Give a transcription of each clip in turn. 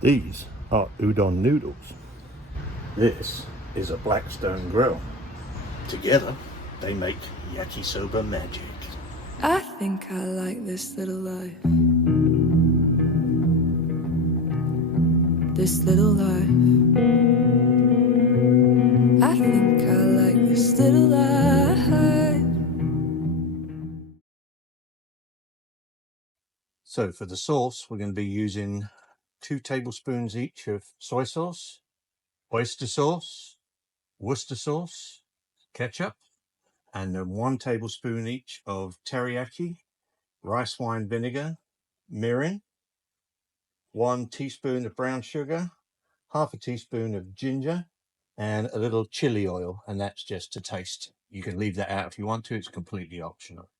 These are udon noodles. This is a Blackstone grill. Together, they make yakisoba magic. I think I like this little life. This little life. I think I like this little life. So for the sauce, we're going to be using 2 tablespoons each of soy sauce, oyster sauce, Worcestershire sauce, ketchup, and then 1 tablespoon each of teriyaki, rice wine vinegar, mirin, 1 teaspoon of brown sugar, half a teaspoon of ginger, and a little chili oil, and that's just to taste. You can leave that out if you want to, it's completely optional.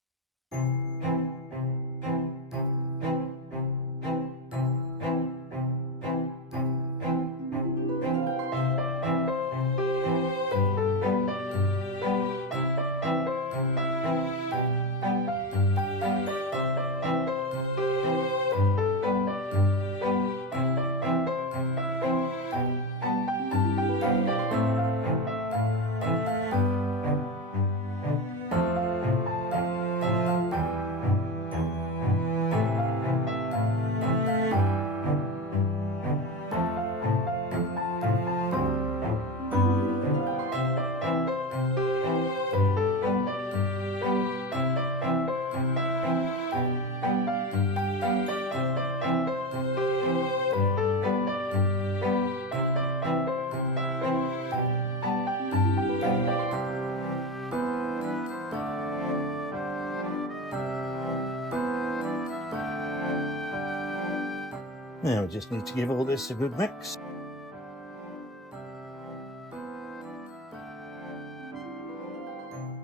Now we just need to give all this a good mix.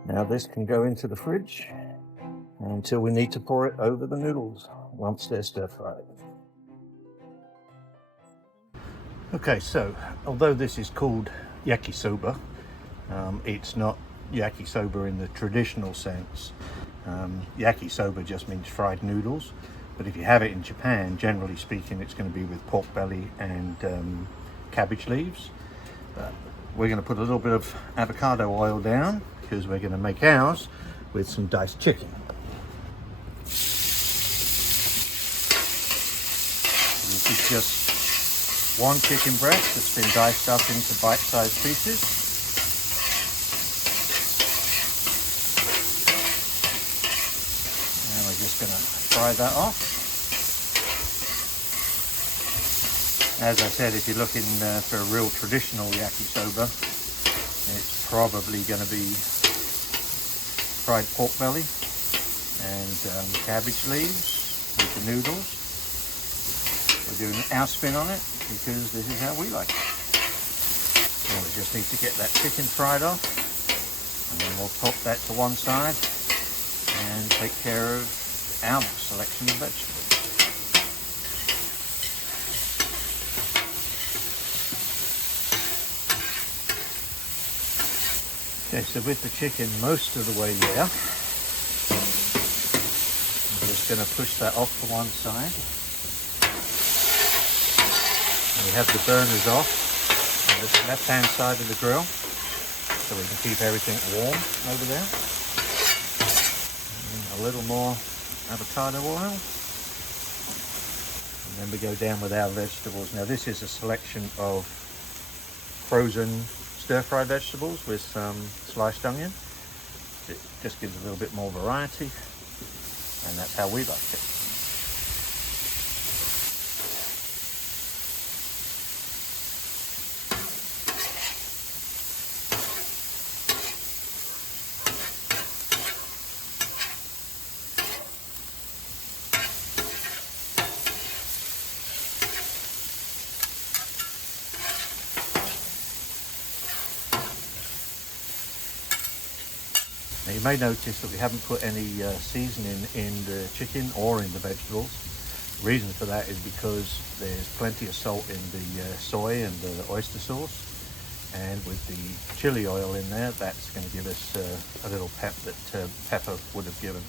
Now this can go into the fridge until we need to pour it over the noodles once they're stir fried. Okay, so although this is called yakisoba, it's not yakisoba in the traditional sense. Yakisoba just means fried noodles, but if you have it in Japan, generally speaking, it's going to be with pork belly and cabbage leaves. But we're going to put a little bit of avocado oil down because we're going to make ours with some diced chicken. This is just 1 chicken breast that's been diced up into bite-sized pieces. And we're just going to fry that off. As I said, if you're looking for a real traditional yakisoba, it's probably going to be fried pork belly and cabbage leaves with the noodles. We're doing our spin on it because this is how we like it. And we just need to get that chicken fried off, and then we'll pop that to one side and take care of our selection of vegetables. Okay, so with the chicken most of the way there, I'm just going to push that off to one side. And we have the burners off on the left-hand side of the grill, so we can keep everything warm over there. And a little more avocado oil. And then we go down with our vegetables. Now this is a selection of frozen stir-fried vegetables with some sliced onion. It just gives a little bit more variety, and that's how we like it. Now you may notice that we haven't put any seasoning in the chicken or in the vegetables. The reason for that is because there's plenty of salt in the soy and the oyster sauce, and with the chili oil in there, that's going to give us a little pep that pepper would have given.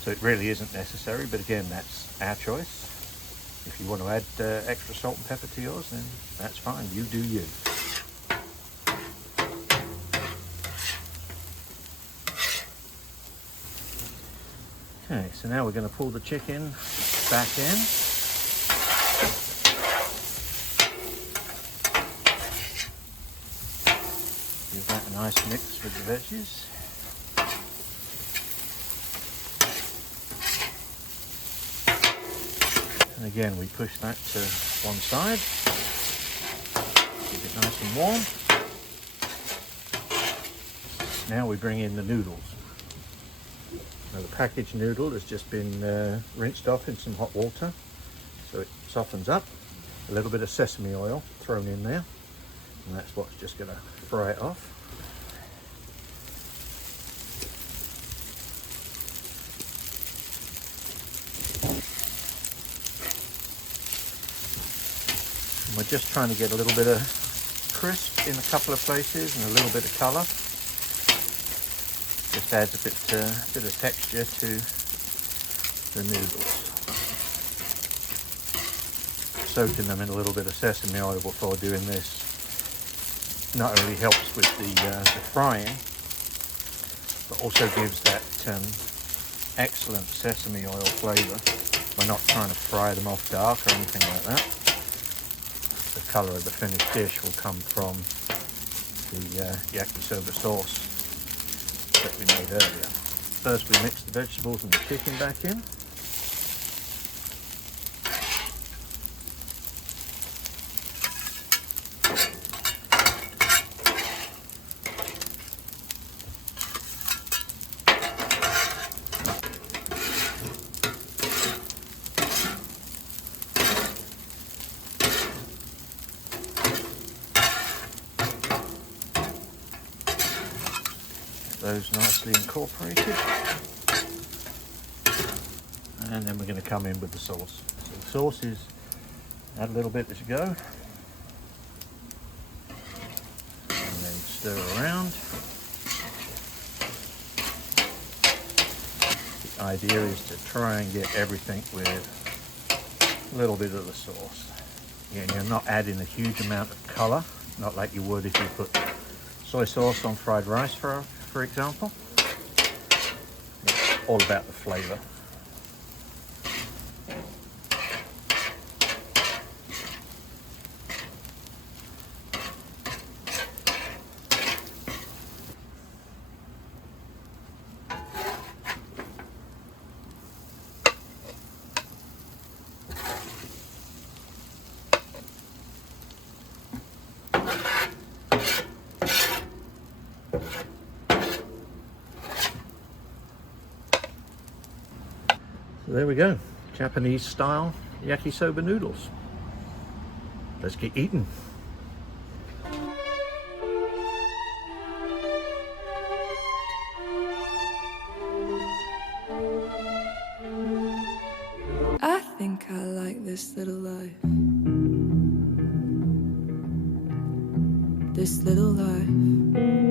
So it really isn't necessary, but again, that's our choice. If you want to add extra salt and pepper to yours, then that's fine. You do you. Okay, so now we're going to pull the chicken back in. Give that a nice mix with the veggies. And again, we push that to one side. Keep it nice and warm. Now we bring in the noodles. Now the packaged noodle has just been rinsed off in some hot water, so it softens up. A little bit of sesame oil thrown in there, and that's what's just going to fry it off. And we're just trying to get a little bit of crisp in a couple of places and a little bit of colour. Just adds a bit of texture to the noodles. Soaking them in a little bit of sesame oil before doing this not only helps with the frying, but also gives that excellent sesame oil flavour. We're not trying to fry them off dark or anything like that. The colour of the finished dish will come from the yakisoba sauce that we made earlier. First we mix the vegetables and the chicken back in. Those nicely incorporated, and then we're going to come in with the sauce. So the sauce is, add a little bit as you go, and then stir around. The idea is to try and get everything with a little bit of the sauce. Again, you're not adding a huge amount of colour, not like you would if you put soy sauce on fried rice, for example. It's all about the flavour. So there we go, Japanese style yakisoba noodles. Let's get eating. I think I like this little life. This little life.